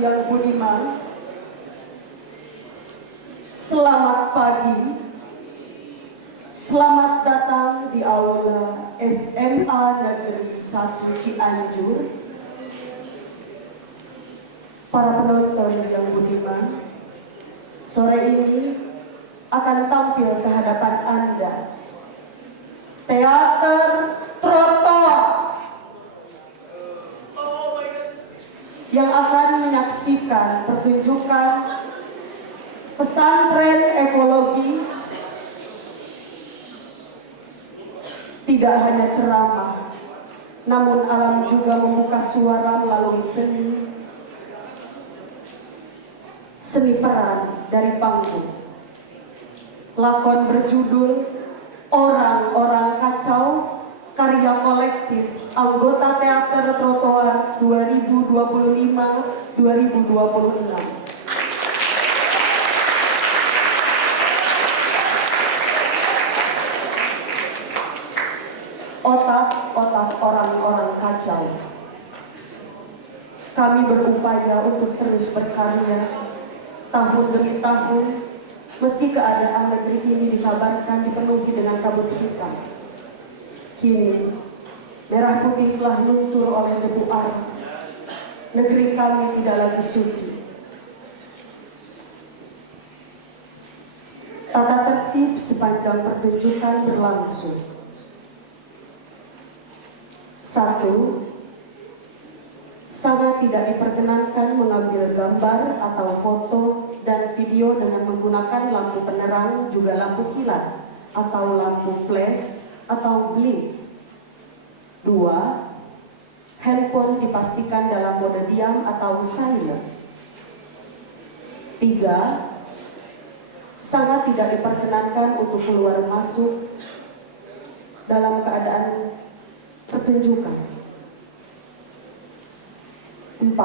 yang budiman, selamat pagi. Selamat datang di aula SMA Negeri 1 Cianjur. Para penonton yang budiman, sore ini akan tampil ke hadapan Anda teater trotoar yang akan menyaksikan pertunjukan pesantren ekologi. Tidak hanya ceramah, namun alam juga membuka suara melalui seni peran dari panggung. Lakon berjudul Orang-Orang Kacau, karya kolektif anggota teater trotoar 2025-2026. Otak-otak orang-orang kacau. Kami berupaya untuk terus berkarya tahun demi tahun, meski keadaan negeri ini dikabarkan dipenuhi dengan kabut hitam. Kini, merah putih telah luntur oleh debu arang. Negeri kami tidak lagi suci. Tata tertib sepanjang pertunjukan berlangsung. 1. Sangat tidak diperkenankan mengambil gambar atau foto dan video dengan menggunakan lampu penerang, juga lampu kilat atau lampu flash atau blitz. 2. Handphone dipastikan dalam mode diam atau silent. 3. Sangat tidak diperkenankan untuk keluar masuk dalam keadaan pertunjukan. 4.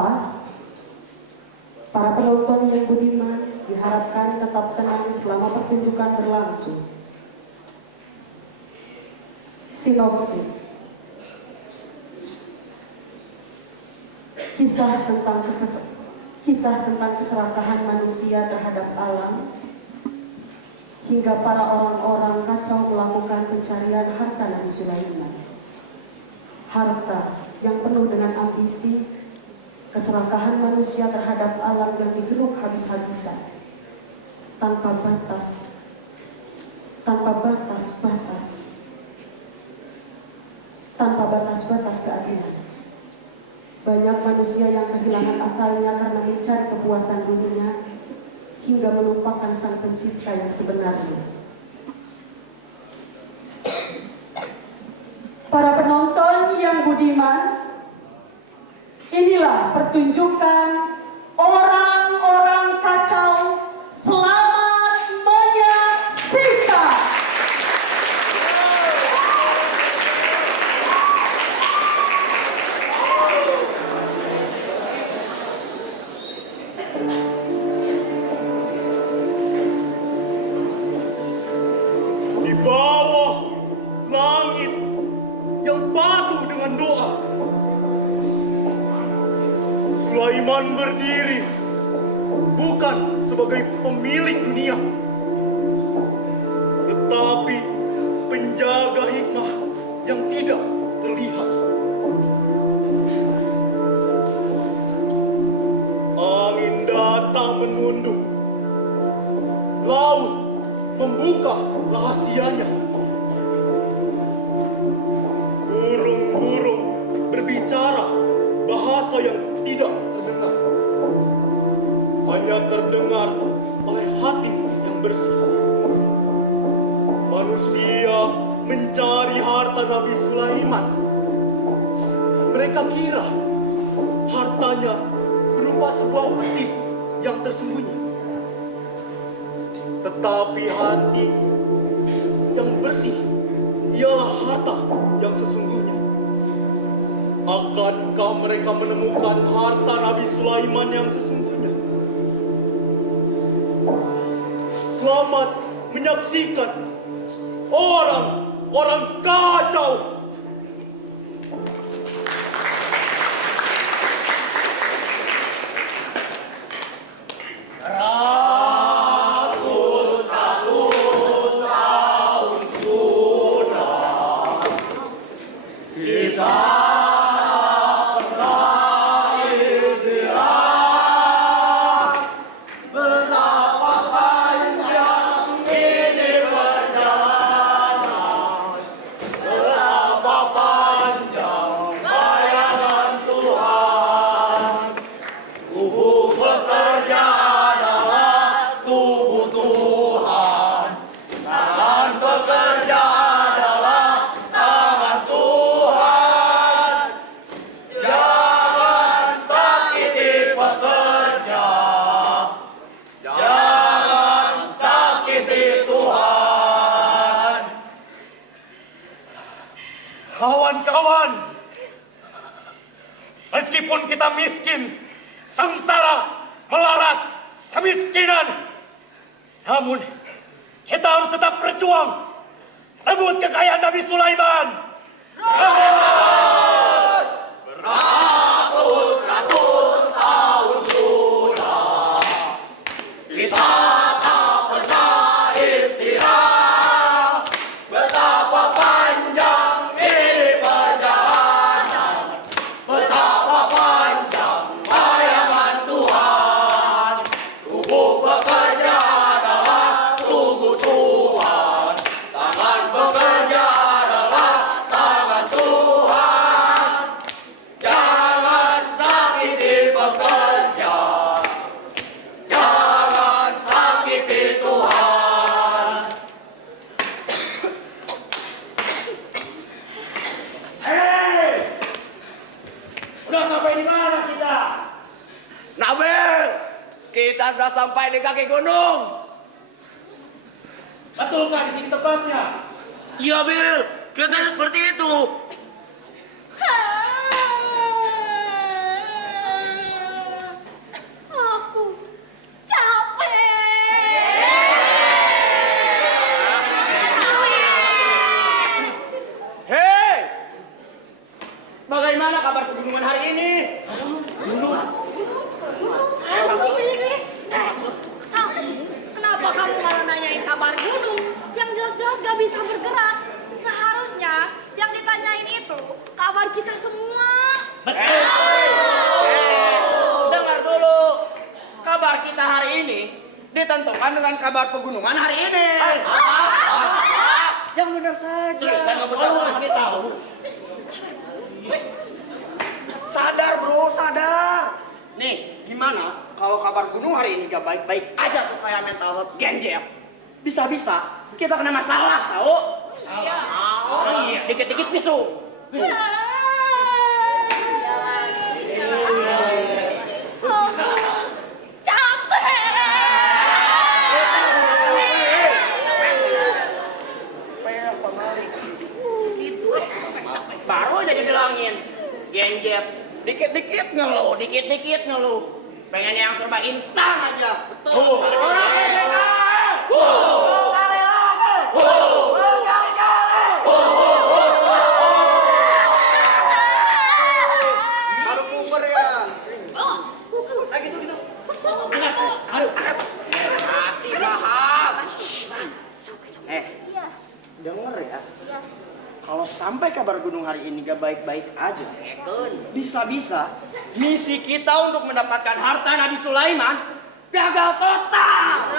Para penonton yang budiman diharapkan tetap tenang selama pertunjukan berlangsung. Sinopsis. Kisah tentang keserakahan manusia terhadap alam, hingga para orang-orang kacau melakukan pencarian harta Nabi Sulaiman. Harta yang penuh dengan ambisi, keserakahan manusia terhadap alam yang digeruk habis-habisan, tanpa batas keadilan. Banyak manusia yang kehilangan akalnya karena mencari kepuasan dunia, hingga melupakan Sang Pencipta yang sebenarnya. Para penonton yang budiman, inilah pertunjukan Orang-Orang Kacau. Selamat menyaksikan. Di bawah langit yang patuh dengan doa, Sulaiman berdiri bukan sebagai pemilik dunia, tetapi penjaga hikmah yang tidak terlihat. Angin datang menunduk, laut membuka rahasianya. Burung-burung berbicara bahasa yang tidak terdengar, hanya terdengar oleh hati yang bersih. Manusia mencari harta Nabi Sulaiman. Mereka kira hartanya berupa sebuah peti yang tersembunyi. Tetapi hati yang bersih ialah harta yang sesungguhnya. Akankah mereka menemukan harta Nabi Sulaiman yang sesungguhnya? Selamat menyaksikan Orang-Orang Kacau. Meskipun kita miskin, sengsara, melarat, kemiskinan, namun kita harus tetap berjuang rebut kekayaan Nabi Sulaiman. Beratus-ratus tahun sudah kita tak pernah istirahat. Betapa panjang ini perjalanan, betapa panjang bayangan Tuhan. Tubuh bekerja adalah tubuh Tuhan, tangan bekerja adalah tangan Tuhan. Jangan sakiti bekerja, jangan sakiti Tuhan. Hei! Udah sampai di mana kita? Nabil, kita sudah sampai di kaki gunung. Betulkah di sini tempatnya? Iya, Bil, kelihatannya seperti itu. Aku capek. Hei, bagaimana kabar pegunungan hari ini? Sal, kenapa kamu malah nanyain kabar gunung yang jelas-jelas gak bisa bergerak? Seharusnya yang ditanyain itu kabar kita semua. Dengar dulu, kabar kita hari ini ditentukan dengan kabar pegunungan hari ini. Yang benar saja. Saya nggak bisa kasih tahu. Sadar bro, sadar. Nih, gimana kalau kabar gunung hari ini gak baik-baik aja tuh kayak mental health genjel. Bisa-bisa kita kena masalah, tahu? Iya. Dikit-dikit pisau. Baru aja dibilangin genjel, dikit-dikit ngeluh. Pengen yang serba instan aja. Betul. Baru puber ya. Gitu. Masih paham. Denger ya. Kalau sampai kabar gunung hari ini gak baik-baik aja, bisa-bisa misi kita untuk mendapatkan harta Nabi Sulaiman gagal total.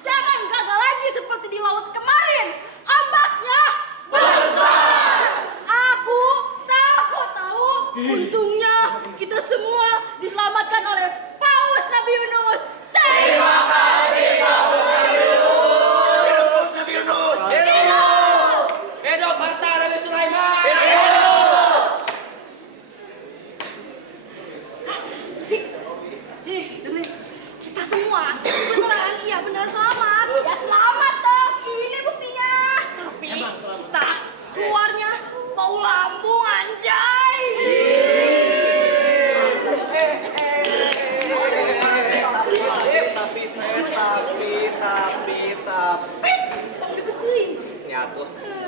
Jangan gagal lagi seperti di laut kemarin. Ombaknya besar. Aku takut tahu. Untungnya kita semua diselamatkan oleh Paus Nabi Yunus. Terima kasih Paus Nabi Yunus. Hidup harta Nabi Sulaiman. Sini, dengerin. Kita semua beneran selamat. Ya selamat dong. Ini buktinya. Tapi kita keluarnya bau lambung anjay. Tapi. Tau deketin. Nyatu.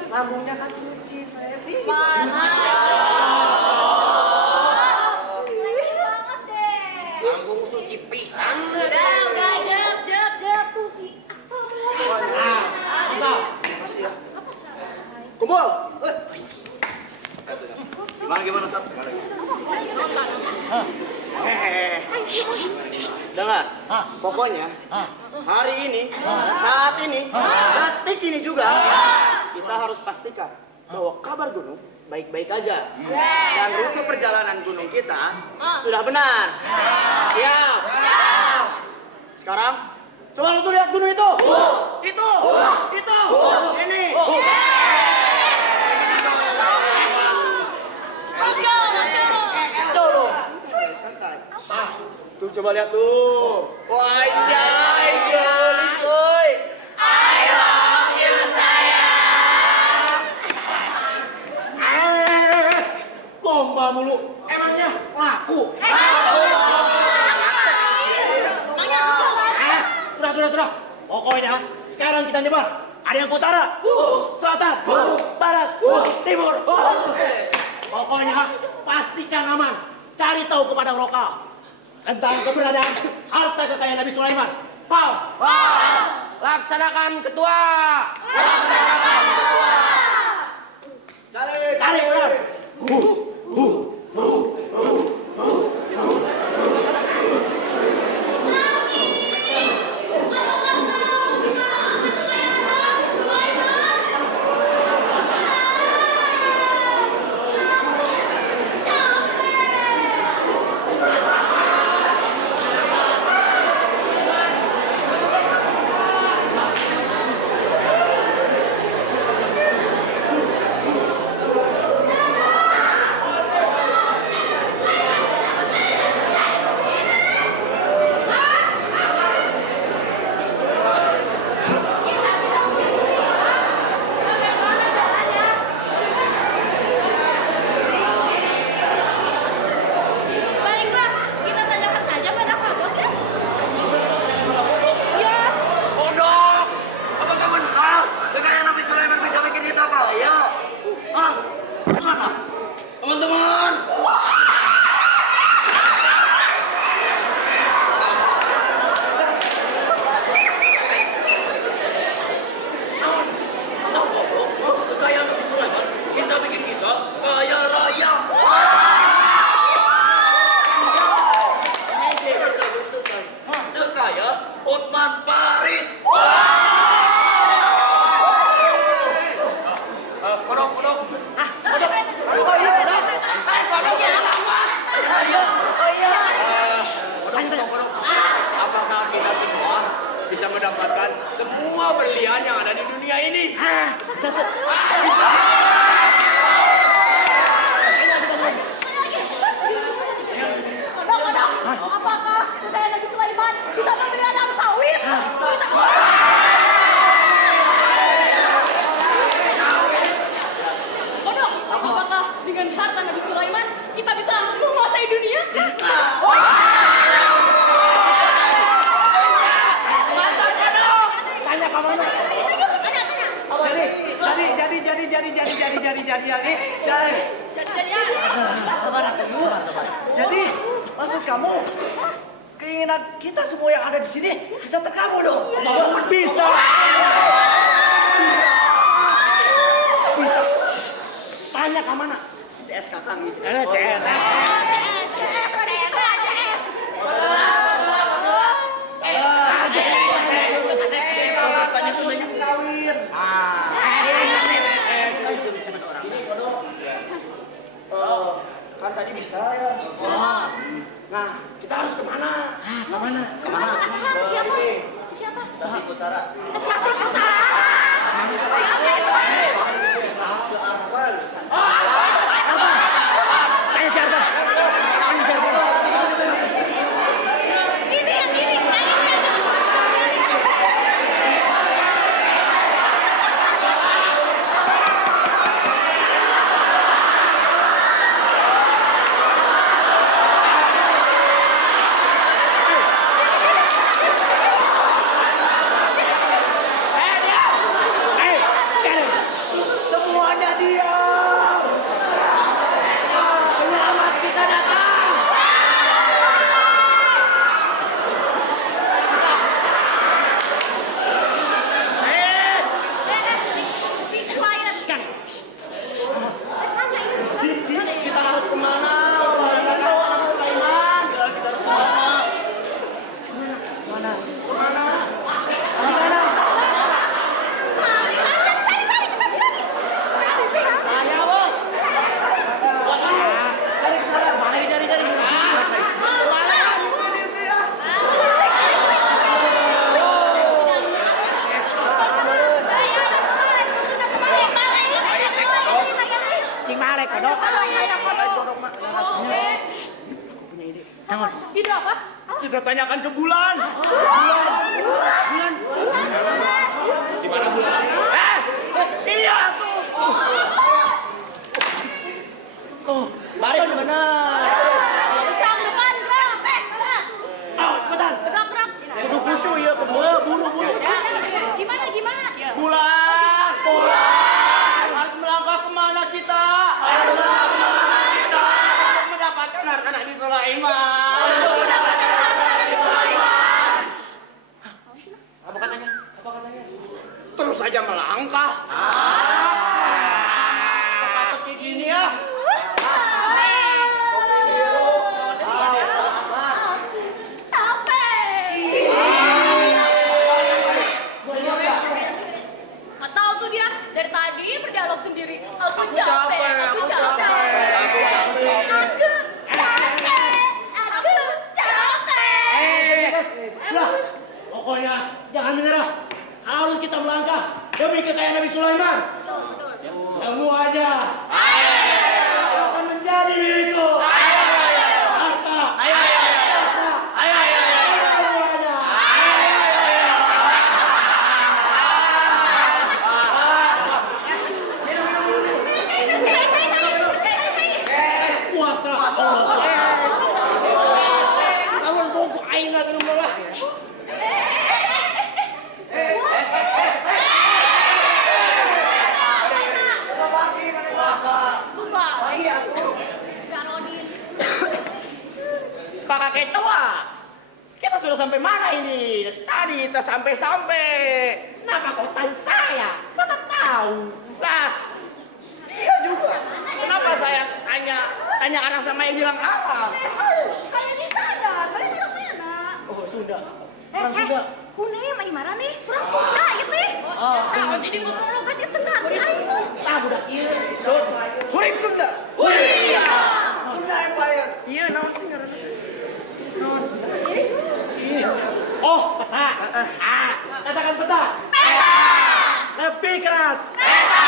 Lambungnya kan suci, Feby. Mana? Lambung suci pisan. Udah, jep tuh si Aksel. Kumpul. Gimana Sat? Dengar, pokoknya hari ini, saat ini, detik ini juga kita harus pastikan bahwa kabar gunung baik-baik aja dan rute perjalanan gunung kita sudah benar. Siap. Sekarang coba lu tuh lihat gunung itu. Itu. Ini. Santai. Tuh coba lihat tuh. Wajah, gelis, boy. I love you sayang. Kompak lomba mulu. Emangnya laku? Sudah. Pokoknya sekarang kita nyebar. Ada yang ke utara, selatan, barat, timur. Pokoknya pastikan aman. Cari tahu kepada lokal tentang keberadaan harta kekayaan Nabi Sulaiman. Paham? Laksanakan ketua. Cari. Baiklah, kita tanyakan saja pada kodok ya. Ya. Kodok, apakah benar kekayaan Nabi Sulaiman bisa bikin kita kaya? Hah? Mana? Teman-teman. Kekayaan Nabi Sulaiman bisa bikin kita kaya raya. Sekaya Otman Paris. Apakah kita semua bisa mendapatkan semua berlian yang ada di dunia ini? Kodok. Apakah kekayaan Nabi Sulaiman bisa membeli ladang sawit? Kodok, apakah dengan harta Nabi Sulaiman kita bisa menguasai dunia? Tanya ke mana? Jadi, maksud kamu keinginan kita semua yang ada di sini bisa terkabul dong? Bisa. Tanya ke mana? CS Kakang ini. CS. Kan tadi bisa ya. Nah, kita harus kemana? Siapa? Tasik Utara. Tasik Utara. Ini yang ini. Ide apa? Kita tanyakan ke bulan. Bulan. Di mana bulan? Iya tuh. Baris benar. Kencang depan, gerak. Gerak. Ayo, cepetan. Gerak. Kudu khusyuk ya, Buru. Gimana? Pulang. Harus melangkah kemana kita? Untuk mendapatkan harta Nabi Sulaiman. Apa katanya? Terus saja melangkah. Seperti gini ya. Nggak tahu tuh dia dari tadi berdialog sendiri. Aku capek. Sudah. Pokoknya jangan menyerah. Harus kita melangkah demi kekayaan Nabi Sulaiman. Semuanya akan menjadi milikku. Harta. Semuanya. Kuasa Allah. Namun buku aing lagi rumah lah. Kakak ketua, kita sudah sampai mana ini? Tadi kita sampai. Nama kotan saya tak tahu. Nah, iya juga. Kenapa saya tanya orang sama yang bilang apa? Kalian ini sadar, kalian orang mana? Oh, Sunda. Orang Sunda. Kune mai marah nih, kurang Sunda gitu ya. Nah, jadi ngomong logat ya tenang, aing mah. Ah, budak ieu. Hurim Sunda. Iya. Sunda Empire. Iya, naon sih ngaranna? Oh, peta. Katakan peta. Lebih keras. Peta.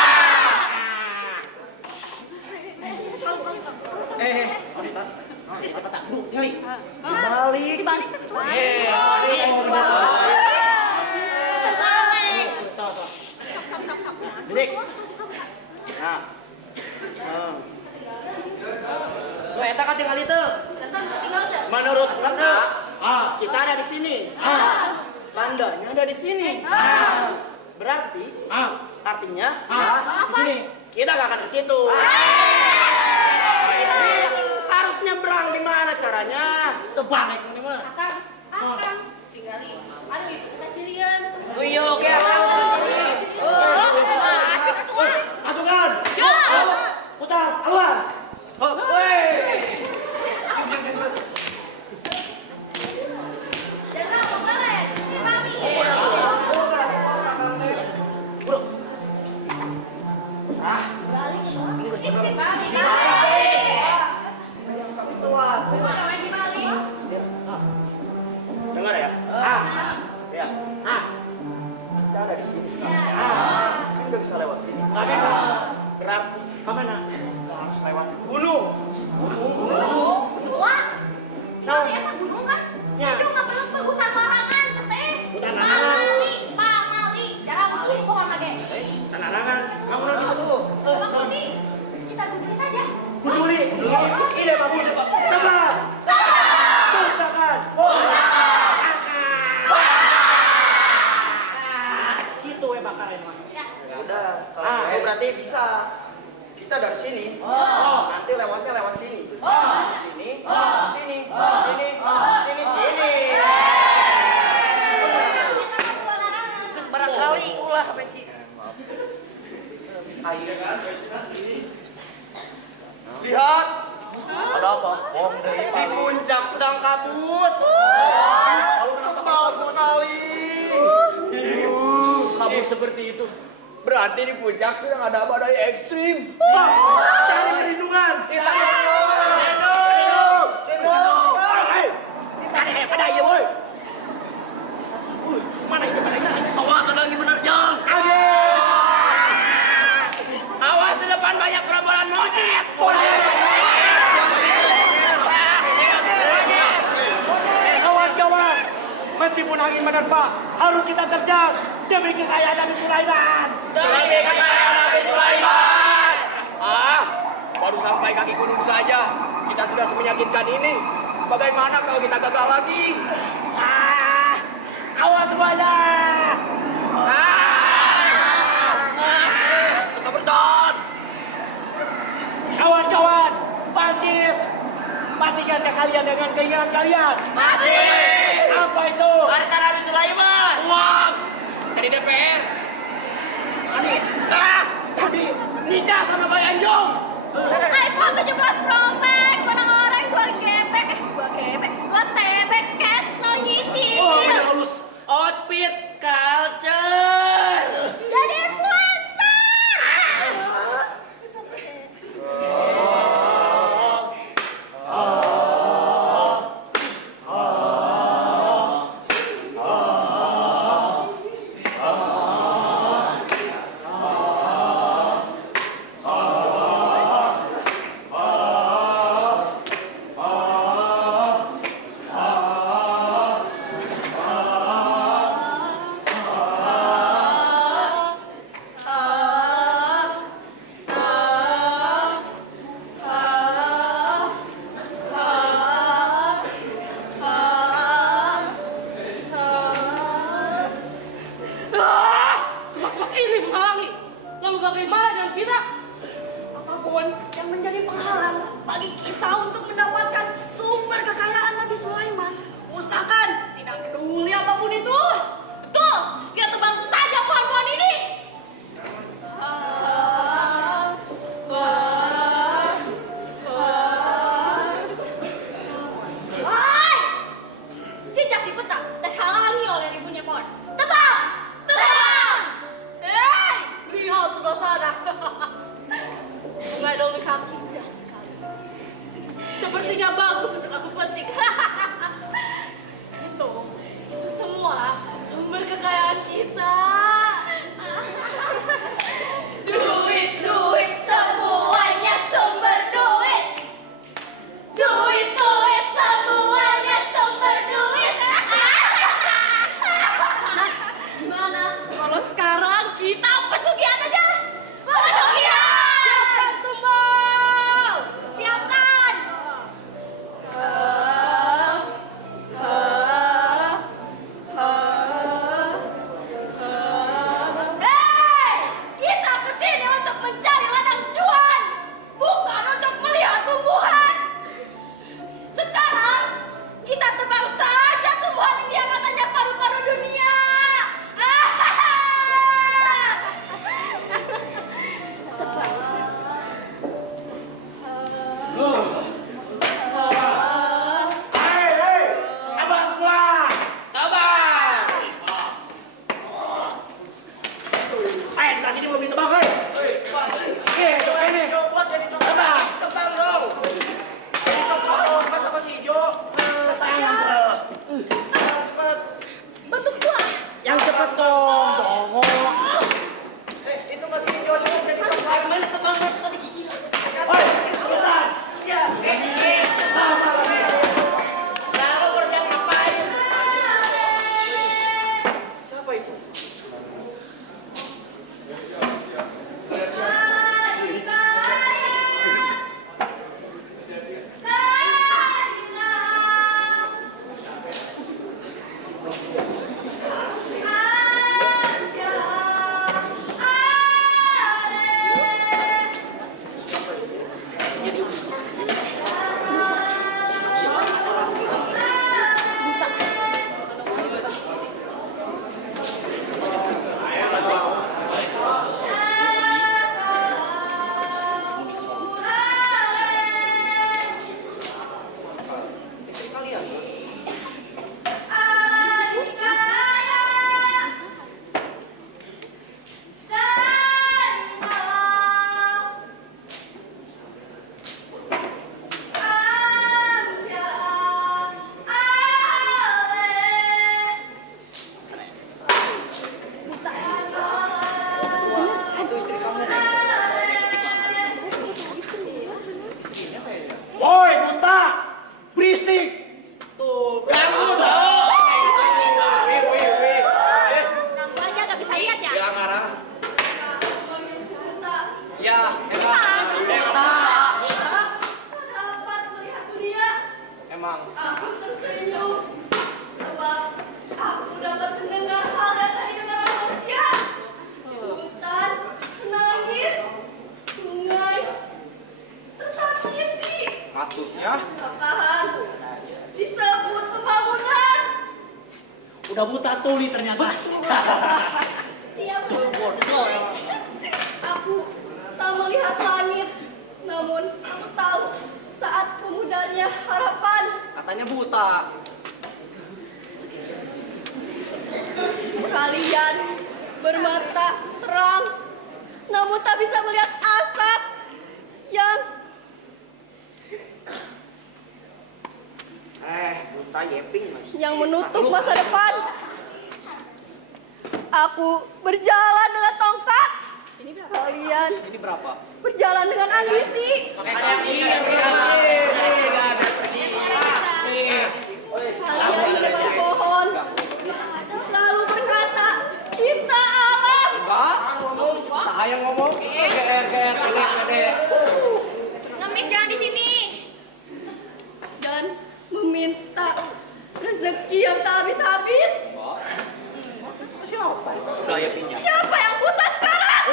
Duh, nyali. Balik. Dibalik kan tuh. Bisik. Nah. Gue eta katinggal itu. Menurut peta, kita ada di sini. Tandanya ada di sini. Berarti artinya Di sini. kita gak akan ke situ. Harus nyebrang gimana caranya? Tebak ini mah. Akang, tinggalin. Aduh, kita cirian. Guyok ya. Asik tuh. Masukkan. Ya. Putar. Keluar. Jangan boleh. Si Mami. Dengar ya? Ya. Kita ada di sini sekarang. Kita nggak bisa lewat sini. Nggak bisa. Berarti Kemana? kita harus lewat gunung. Dua. Nah, ya kan gunung kan? Ya. Itu nggak perlu ke hutan larangan, seteh. Hutan larangan. Pamali. Jarang kiri pohon lagi. Tanarangan. Kamu udah gitu tuh. Bang Budi, kita duduk saja. Kuduri. Ide bagus. Tebak. Pustakan. Gitu ya bakarin mah. Ya. Udah. Kalau gitu berarti bisa. Kita dari sini. Nanti lewatnya lewat sini. Sini. Sini. Terus barangkali ulah peci. Lihat. Ada apa? Di puncak sedang kabut. Tebal sekali. Kabut seperti itu. Berarti di puncak sedang ada badai ekstrim. Cari perlindungan. Hidup. Hei, ada badai woi. Mana itu badainya? Awas ada lagi bener jang. Awas di depan banyak gerombolan monyet. Kawan-kawan, meskipun angin menerpa, harus kita terjang demi kekayaan Nabi Sulaiman. Demi kekayaan Nabi Sulaiman. Baru sampai kaki gunung saja, kita sudah semenyakitkan ini. Bagaimana kalau kita gagal lagi? Awas semuanya! Kita bertahan. Kawan-kawan, bangkit! Masih ingatkah kalian dengan keinginan kalian? Masih. Apa itu? Harta Nabi Sulaiman. Uang. Dari DPR. Tadi nikah sama Bayi Anjong. iPhone 17 Pro Max, mana orang 2 GB, 2 TB cash no nyicil. Oh, bener halus. Outfit culture. Jadi influencer. Semak-semak ini menghalangi. Lalu bagaimana dengan kita? Apapun yang menjadi penghalang bagi kita untuk mendapatkan sumber kekayaan Nabi Sulaiman, musnahkan. Tidak peduli apapun itu. Betul, kita tebang saja pohon-pohon ini. Hai! Jejak di peta terhalangi oleh ribunya pohon. Tebang! Tebang! Hei! Lihat sebelah sana. Bunga dong kaki indah sekali. Sepertinya bagus untuk aku petik. Itu semua sumber kekayaan kita. Duit, duit, semuanya sumber duit. Duit, duit, semuanya sumber duit. Gimana kalau sekarang kita pesugihan aja? Pesugihan! Siapkan tumbal! Siapkan! Maksudnya? Apaan? Disebut pembangunan. Udah buta tuli ternyata. Siapa? Aku tak melihat langit, namun aku tahu saat pemudarnya harapan. Katanya buta. Kalian bermata terang, namun tak bisa melihat asap Buta Yeping. yang menutup masa depan. Aku berjalan dengan tongkat. Kalian Ini berapa? berjalan dengan ambisi. Kalian di depan pohon selalu berkata cinta alam. Saya ngomong. GR. Ngemis jangan di sini. Dan meminta rezeki yang tak habis-habis. Udah ya pinjam. Siapa yang buta sekarang?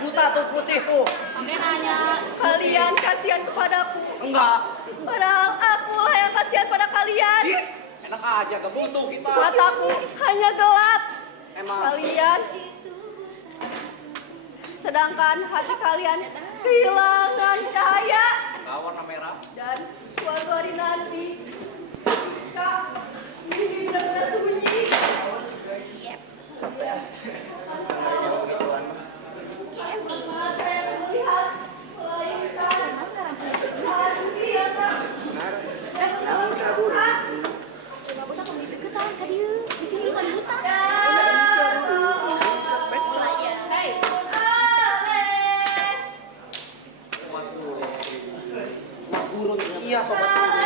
Buta tuh putih tuh. Kalian kasihan kepadaku. Enggak. Padahal akulah yang kasihan pada kalian. Enak aja, gak butuh kita. Mataku hanya gelap. Emang. Kalian sedangkan hati kalian kehilangan cahaya. Enggak, warna merah. Dan suatu hari nanti Kak ini benar-benar sunyi. Mata yang melihat melainkan hati yang tak buta. Buta kami deketan ke dia. Di sini kan buta. Iya, sobat guru.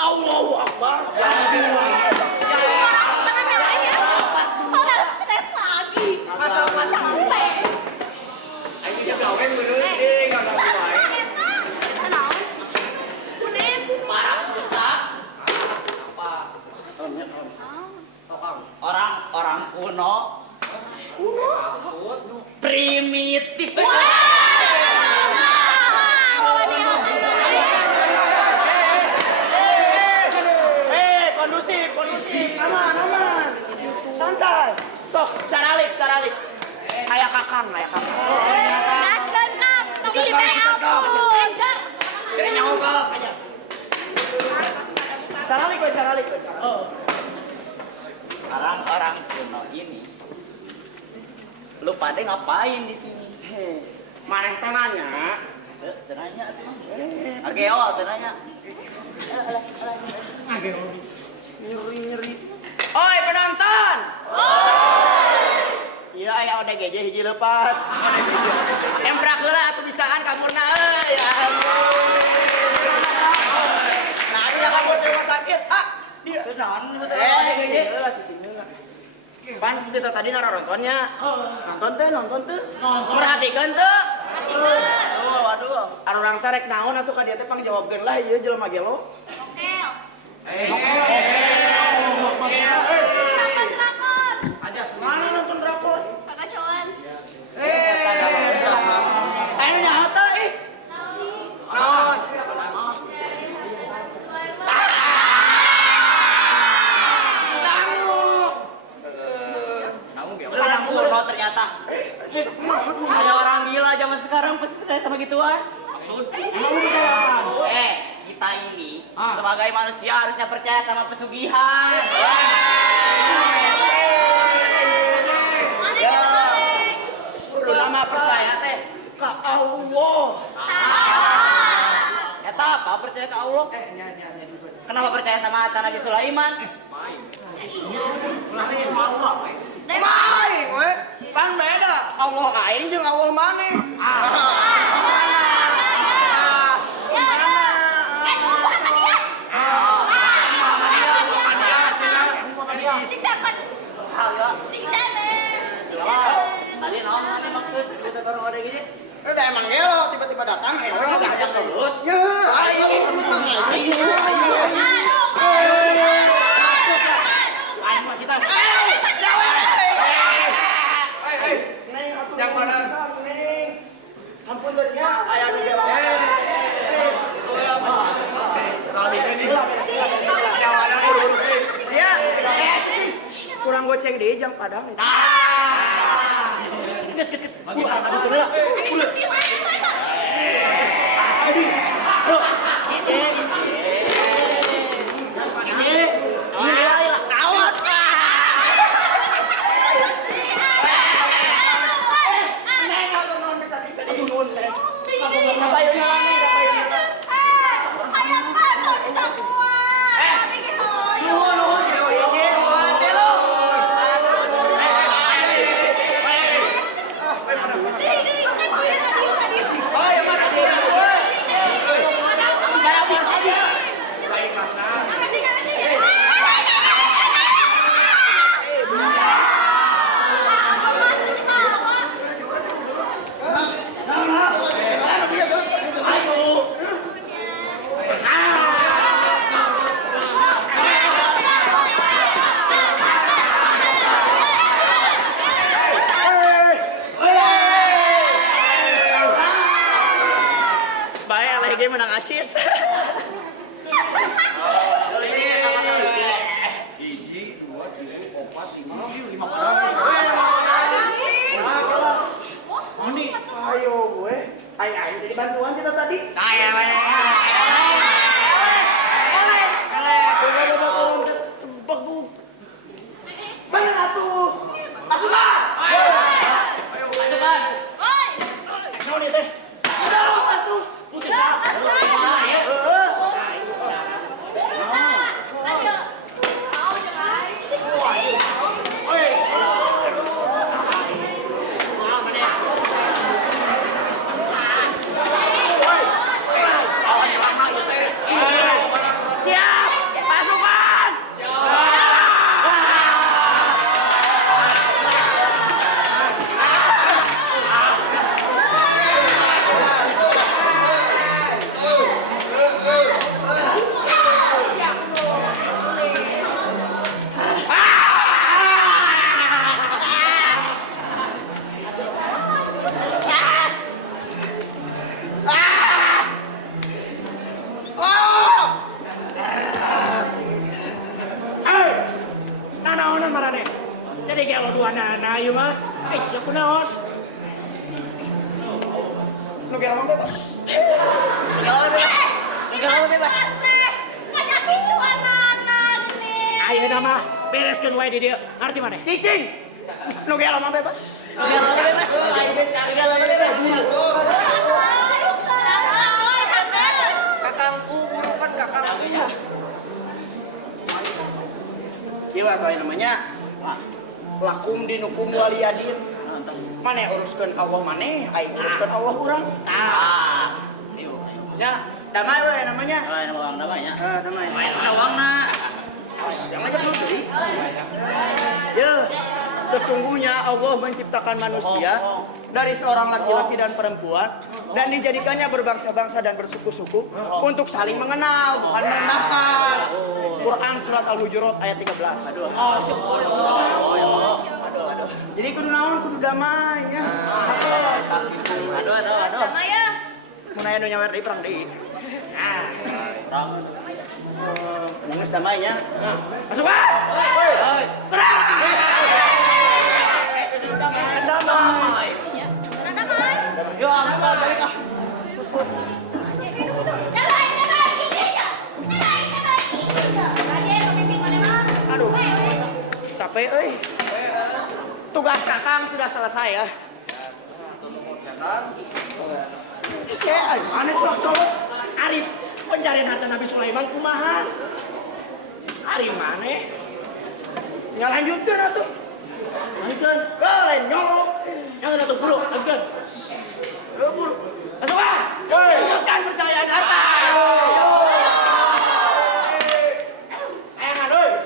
Allahu Akbar. Orang-orang kuno. Primitif. Kondusif. Aman. Santai. Sok, caralik. Kayak kakang. Gaskan kak. Sini ampun. Kira nyawa kak. Caralik. Orang-orang kuno ini. Lu pada ngapain di sini? Maneh teh nanya. Tenanya. Ageo, tenanya. Nyeri. Oi penonton. Iya aya ODGJ hiji lepas. Emprak heula atuh bisaan kamurna euy. Nah, ini kamur di rumah sakit. Dia. Senan. Heula cicingna. Pan kita tadi nontonnya. Nonton teh. Perhatikeun teu. Waduh. Anu urang teh rek naon atuh ka dieu teh pangjawabkeun lah ieu jelema gelo. Aja mana nonton drakor? Pagacoan. Ayo nyaho teh ih. Naon? Kuno ternyata. Ada orang gila zaman sekarang pasti percaya sama gituan. Maksud? Kita ini sebagai manusia harusnya percaya sama pesugihan. Ya. Kudu nama percaya teh ka Allah. Eta apa percaya ka Allah? Kenapa percaya sama harta Nabi Sulaiman? Main we. Pan beda. Allah aing jeung Allah maneh. Tadi naon maksud? Kita baru ada gini. Udah emang gelo tiba-tiba coba datang, orang ngajak kelut. Ya, ayo. Ayo masih tahu. Neng, aku yang mana Neng? Ampun bernya, ayah juga. Iya. Kurang goceng deh, jang padang. Kes. Bukan aku dulu. Awas. Neng, aku mau bisa dikelilingun, Neng. Kapayo na lang, Neng. Kapayo na lang. Ayam masuk semua. Kami gitu. Nuhun, Telo. Oh, yang mana dia? Baik, lagi menang acis. Ayo gue, ayo jadi bantuan kita tadi. Banyak atuh. Masukkan. Masukkan. Naon ieu teh? Udah atuh. Siap, pasukan. Naonan marane. Jadi kayak lo dua nana ieu mah. Siap kunaon? Lu kira mau bebas? Banyak itu anak-anak nih. Ayo nama bereskeun wae di dieu. Arti mana? Cicing. Lu kira mau bebas? Kakangku burukan kakangku. Kieu atuh namanya. Lakum dinukum waliyadin. Mane uruskeun Allah maneh, aing uruskeun Allah urang. Ya, damai we namanya. Damai ya. Damai. Awangna. Yang aja dulu deui. Ya, sesungguhnya Allah menciptakan manusia dari seorang laki-laki dan perempuan dan dijadikannya berbangsa-bangsa dan bersuku-suku untuk saling mengenal, bukan merendahkan. Quran surat Al-Hujurat ayat 13. Jadi kudu naon, kudu damai ya. Sama ya. Mun aya nu nyawer deui perang deui. Nangis damai ya. Masukkan. Serang. Damai. Yo, balik ah. Aduh. Capek euy. Tugas Kakang sudah selesai ya. Mana colok-colok? Arif, pencarian harta Nabi Sulaiman kumaha? Ari mana? Ya lanjutkan atuh. Lanjutkan. Lain nyolok. Yang satu buru, lanjutkan. Buru. Masukkan. Lanjutkan persayaan harta. Jangan, doi.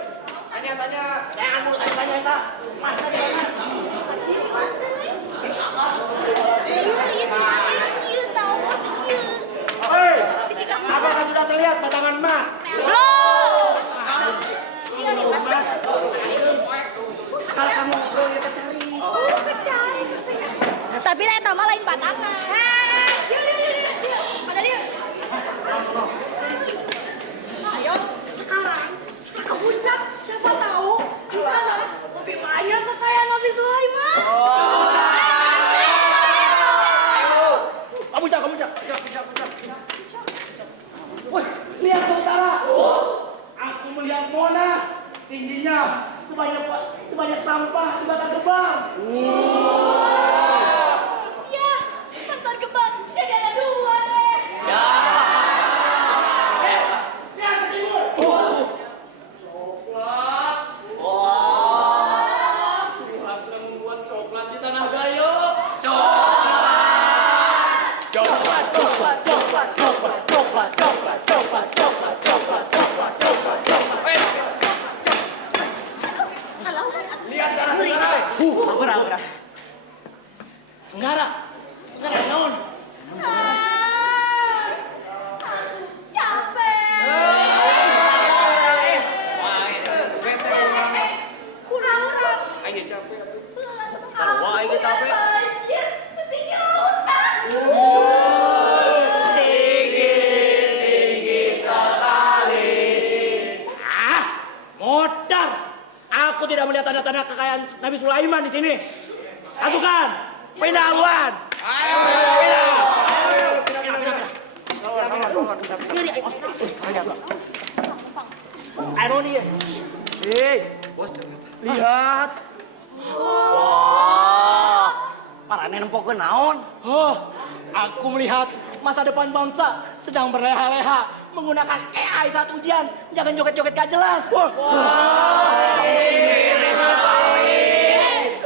Jangan mulu tanya eta. Mas tadi mana? Iya, Woi, lihat ke utara. Aku melihat Monas. Tingginya sebanyak sampah di Bantar Gebang. Ya, Bantar Gebang jadi ada dua deh. Tuhan sedang membuat coklat di tanah Gayo. Enggak naon. Capek. Kurang-kurang. Aing capek. Sarua aing capek. Banjir setinggi lautan. Modal. Aku tidak melihat tanda-tanda kekayaan Nabi Sulaiman di sini. Satukan. Pindah haluan. Ayo nih. Lihat. Wah, parane nempokeun naon? Aku melihat masa depan bangsa sedang berleha-leha menggunakan AI saat ujian. Jangan joget-joget gak jelas.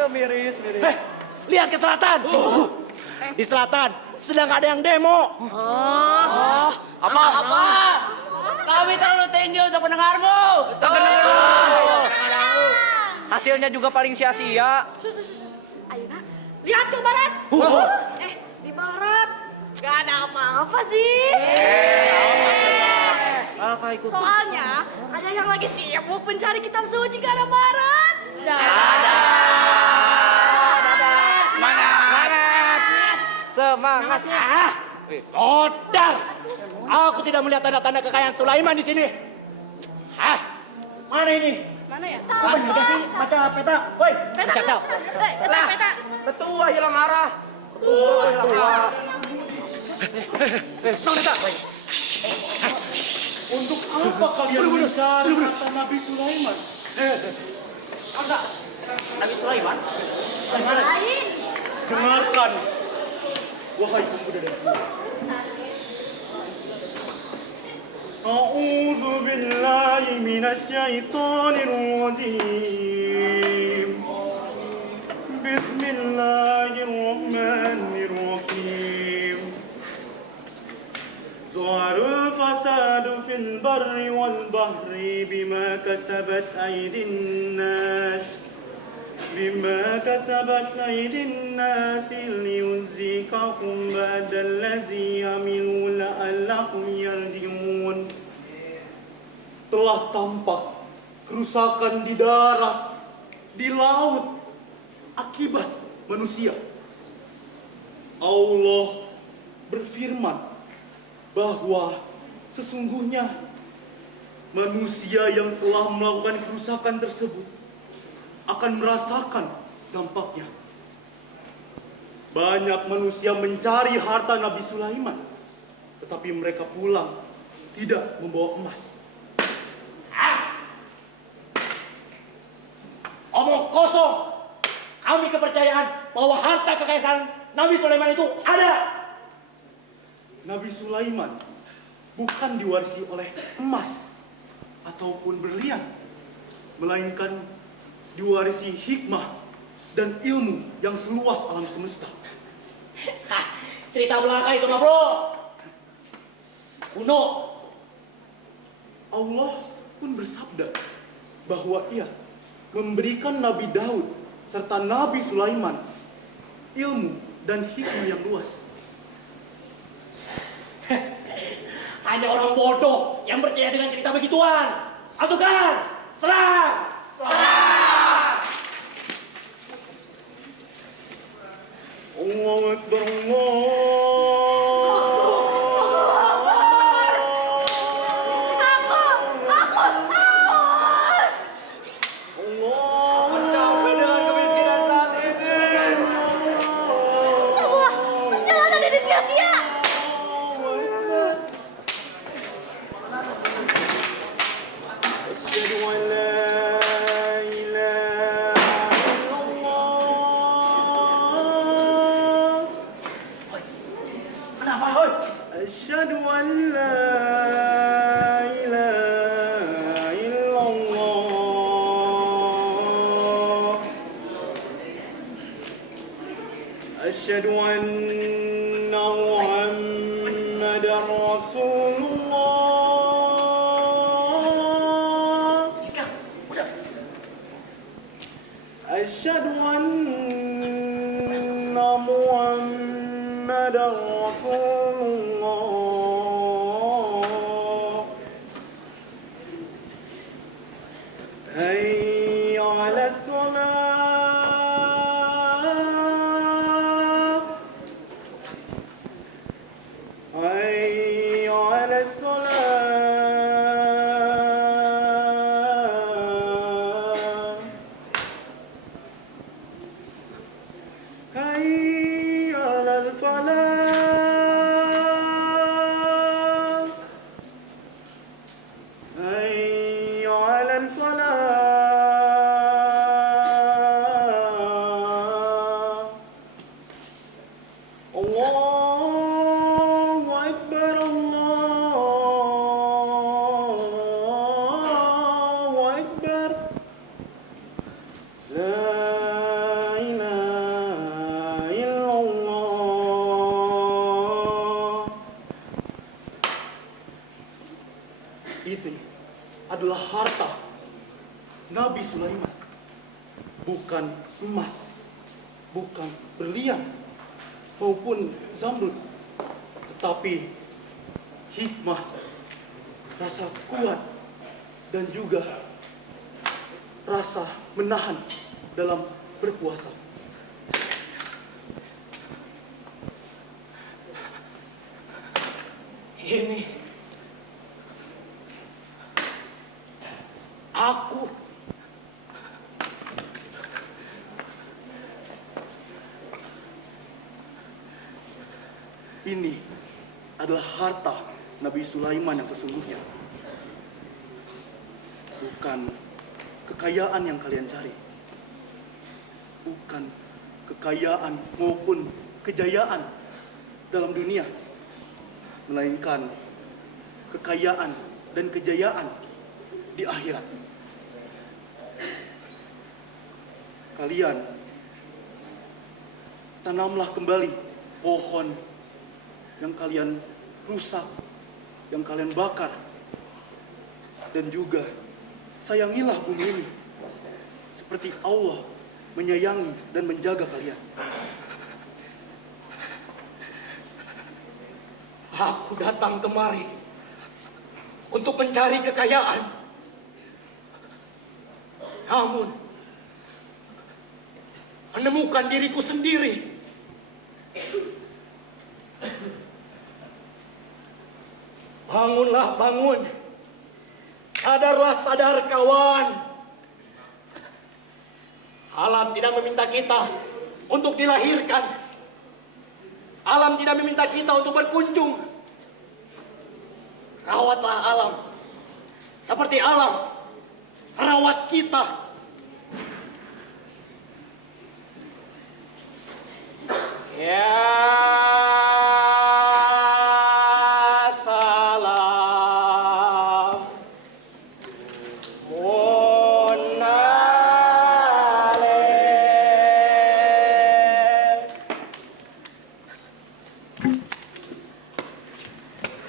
Miris. Lihat ke selatan. Di selatan sedang ada yang demo. Apa? Kami terlalu tinggi untuk pendengarmu. Hasilnya juga paling sia-sia. Ayeuna, lihat ke barat. Di barat gak ada apa-apa sih. Soalnya ada yang lagi sibuk mencari kitab suci ke arah barat. Semangat. Modal. Aku tidak melihat tanda-tanda kekayaan Sulaiman di sini. Mana ini? Mana ya? Bener gak sih baca peta? Woi, bisa kau. Peta. Ketua hilang arah. Untuk apa kalian mencari kata Nabi Sulaiman? Nabi Sulaiman? Lain. Dengarkan, wahai pemuda dan pemudi. A'udzu billahi minasyaitonir rajim. Bismillahirrahmanirrahim. Zahara fasadu fil barri wal bahri bima kasabat aydin nas. بما كسبت أيدي الناس ليذيقهم بعد الذي عملوا لعلهم يرجعون. Telah tampak kerusakan di darat, di laut, akibat manusia. Allah berfirman bahwa sesungguhnya manusia yang telah melakukan kerusakan tersebut akan merasakan dampaknya. Banyak manusia mencari harta Nabi Sulaiman, tetapi mereka pulang tidak membawa emas. Omong kosong. Kami kepercayaan bahwa harta kekayaan Nabi Sulaiman itu ada. Nabi Sulaiman bukan diwarisi oleh emas ataupun berlian, melainkan diwarisi hikmah dan ilmu yang seluas alam semesta. Cerita belaka itu mah bro. Kuno. Allah pun bersabda bahwa ia memberikan Nabi Daud serta Nabi Sulaiman ilmu dan hikmah yang luas. Hanya orang bodoh yang percaya dengan cerita begituan. Pasukan, serang! Allahu Akbar, Capek dengan kemiskinan saat ini. Sebuah perjalanan ini sia-sia. Kenapa, hoi? Asyhadu an la ilaha illallah. Asyhadu anna Muhammadar Rasulullah. Sekarang, udah. Asyhadu anna Muhammadar Rasulullah. Hayya 'alas salat. Hayya 'alas salat. Hayya 'alal falah. Hayya 'alal falah. Allahu akbar, Allahu akbar. La ilaha illallah. Itu adalah harta Nabi Sulaiman. Bukan emas, bukan berlian, maupun zamrud. Tetapi hikmah, rasa kuat, dan juga rasa menahan dalam berpuasa. Ini aku. Ini adalah harta Nabi Sulaiman yang sesungguhnya. Bukan kekayaan yang kalian cari. Bukan kekayaan maupun kejayaan dalam dunia. Melainkan kekayaan dan kejayaan di akhirat. Kalian tanamlah kembali pohon yang kalian rusak, yang kalian bakar. Dan juga sayangilah bumi ini seperti Allah menyayangi dan menjaga kalian. Aku datang kemari untuk mencari kekayaan. Namun, menemukan diriku sendiri. Bangunlah, bangun. Sadarlah, sadar kawan. Alam tidak meminta kita untuk dilahirkan. Alam tidak meminta kita untuk berkunjung. Rawatlah alam. Seperti alam merawat kita. Ya salam. Munale.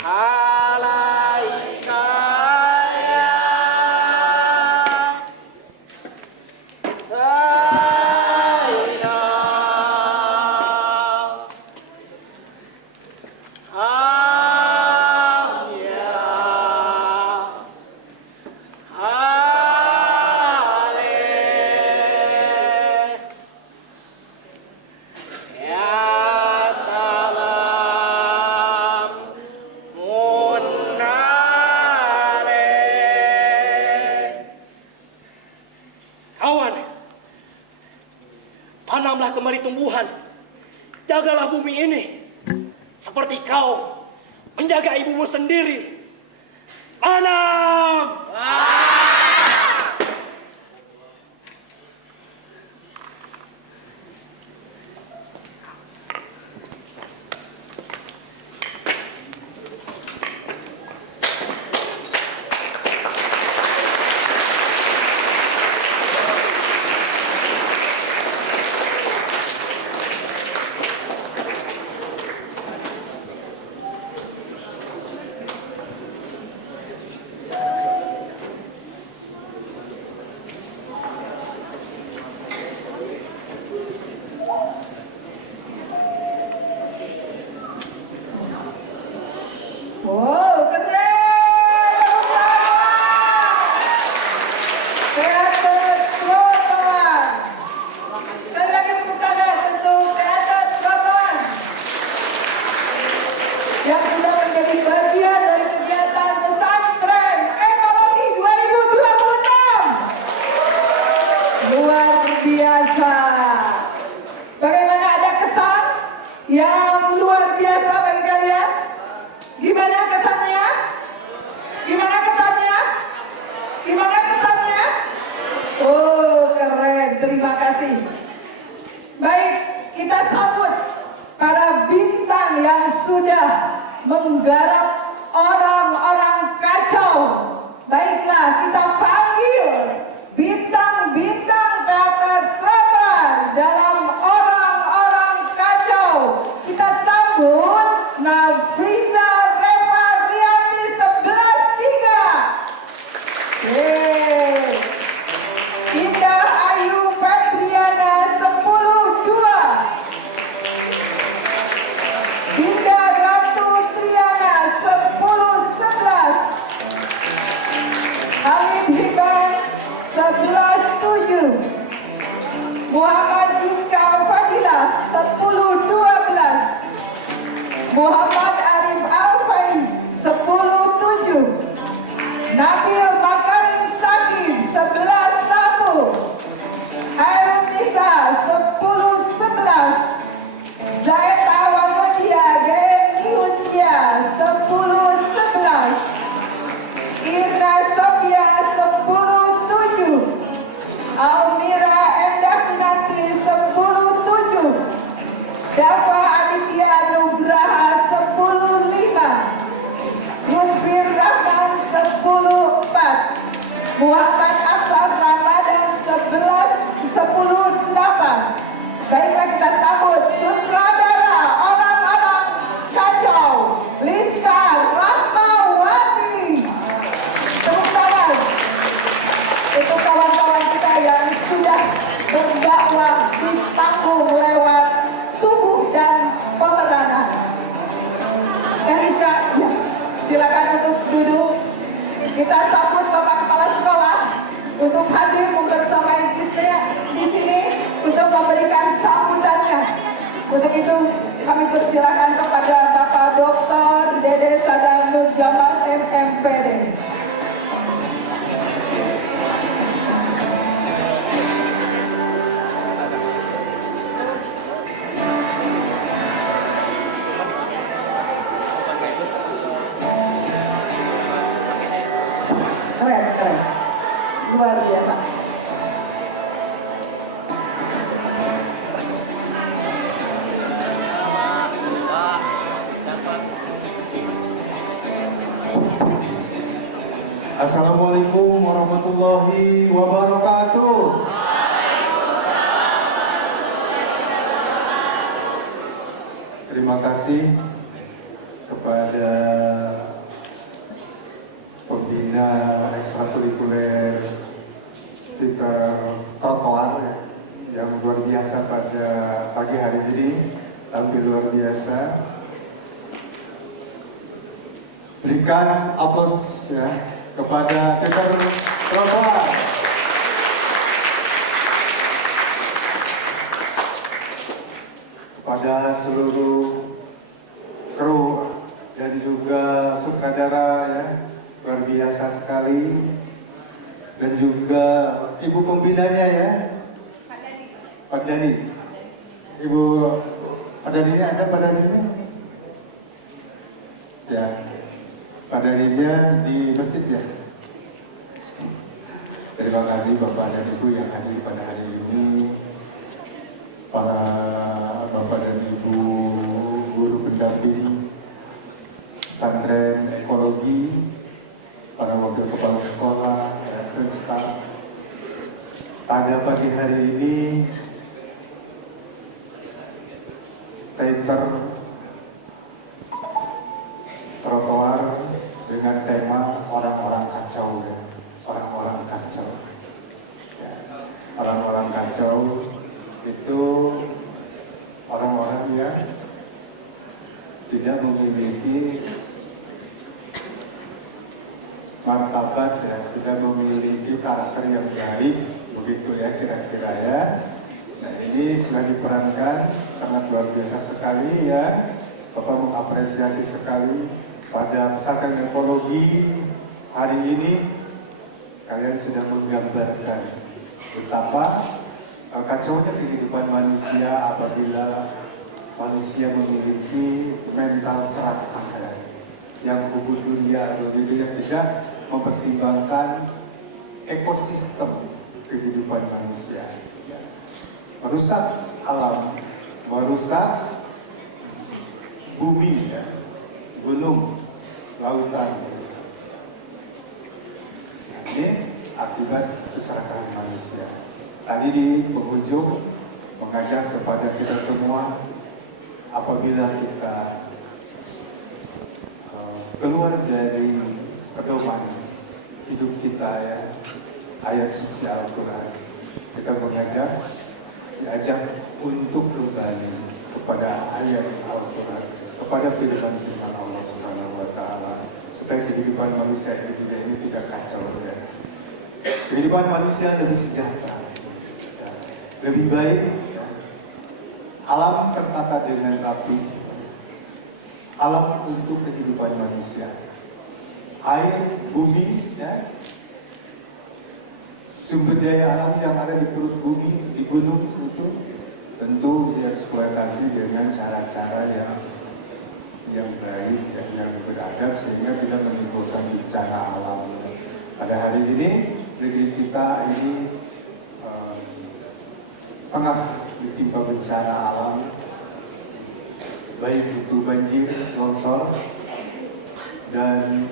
Alaika ya Zainal. Kawan, tanamlah kembali tumbuhan. Jagalah bumi ini seperti kau menjaga ibumu sendiri. Tanam! Oh, keren! Teater trotoar. Sekali lagi tepuk tangan untuk teater trotoar yang sudah menjadi bagian dari kegiatan pesantren ekonomi 2026. Luar biasa. Bagaimana, ada kesan yang luar biasa bagi kalian? Gimana kesannya? Gimana kesannya? Gimana kesannya? Oh, keren. Terima kasih. Baik, kita sambut para bintang yang sudah menggarap orang-orang kacau. Baiklah, kita panggil bintang-bintang teater trotoar dalam orang-orang kacau. Kita sambut Nafisa Revarianti 11-3. Indah Ayu Febriana 10-2. Dinda Ratu Triana 10-11. Halid Hiban 11-7. Muhammad Iska Fadilah 10-12. Muhammad Arif Al-Faiz 10-7. Nabil Makarim Sakib 11-1. Hairun Nisa 10-11. Zaid Awamudia Geni Usia 10-11. Irna Sofia 10-7. Almira Endah Minanti 10-7. Dafa Aditya Nugraha 10-5. Lutfir Rahman 10-4. Muhammad Afsar Ramadan 10-8. Baiklah, kita sambut sutradara orang-orang kacau, Liska Rahmawati. Tepuk tangan untuk kawan-kawan kita yang sudah berdakwah di panggung lewat tubuh dan pemeranan. Liska, ya, silakan untuk duduk. Kita sambut Bapak Kepala Sekolah untuk hadir membersamai istrinya di sini untuk memberikan sambutannya. Untuk itu kami persilakan kepada Bapak Dr. Dede Sadar Nur Jamal MMPD. Keren, keren. Luar biasa. Assalamualaikum warahmatullahi wabarakatuh. Terima kasih kepada pembina ekstrakurikuler teater trotoar yang luar biasa pada pagi hari ini, tampil luar biasa. Berikan aplaus ya kepada teater trotoar. Kepada seluruh kru dan juga sutradara ya, luar biasa sekali. Dan juga ibu pembinanya ya, Pak Dani. Ibu Pak Daninya ada, Pak Daninya? Ya, Pak Daninya di masjid ya. Terima kasih Bapak dan Ibu yang hadir pada hari ini, para Bapak dan Ibu guru pendamping pesantren ekologi, para wakil kepala sekolah, dan staf. Pada pagi hari ini, teater trotoar dengan tema orang-orang kacau, ya. Orang-orang kacau. Ya. Orang-orang kacau itu orang-orang yang tidak memiliki bersahabat dan juga memiliki karakter yang baik, begitu ya kira-kira ya. Nah ini sudah diperankan sangat luar biasa sekali ya. Bapak mengapresiasi sekali pada pesantren ekologi hari ini kalian sudah menggambarkan betapa kacaunya kehidupan manusia apabila manusia memiliki mental serakah yang hubud dunia begitu yang tidak mempertimbangkan ekosistem kehidupan manusia, merusak alam, merusak bumi, ya, gunung, lautan. Ini akibat keserakahan manusia. Tadi di penghujung mengajak kepada kita semua, apabila kita keluar dari pedoman hidup kita ya, ayat suci Al-Quran, kita diajak untuk kembali kepada ayat Al-Quran, kepada firman Allah Subhanahu wa Ta'ala, supaya kehidupan manusia ini tidak kacau ya. Kehidupan manusia lebih sejahtera, ya, lebih baik, ya. Alam tertata dengan rapi, alam untuk kehidupan manusia, air, bumi, ya, sumber daya alam yang ada di perut bumi, di gunung itu tentu dieksploitasi dengan cara-cara yang baik, ya, yang beradab sehingga tidak menimbulkan bencana alam. Pada hari ini negeri kita ini tengah ditimpa bencana alam, baik itu banjir, longsor, dan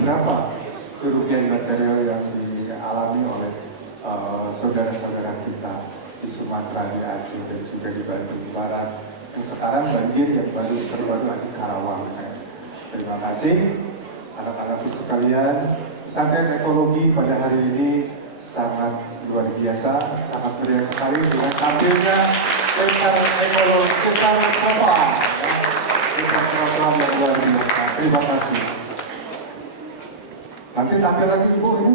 berapa kerugian material yang dialami oleh saudara-saudara kita di Sumatera, di Aceh, dan juga di Bandung Barat. Dan sekarang banjir yang terbaru di Karawang. Terima kasih anak-anakku sekalian. Pesantren ekologi pada hari ini sangat luar biasa, sangat meriah sekali dengan tampilnya pesantren ekologi pesantren program yang luar biasa. Terima kasih. Nanti tampil lagi Ibu ini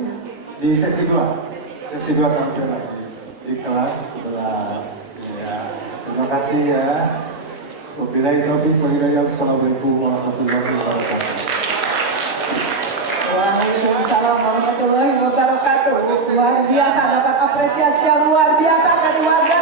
di sesi 2. Sesi 2 tampil lagi di kelas 11. Ya, terima kasih ya. Wabillahi taufiq wal hidayah. Assalamualaikum warahmatullahi wabarakatuh. Waalaikumsalam warahmatullahi wabarakatuh. Luar biasa, dapat apresiasi yang luar biasa dari warga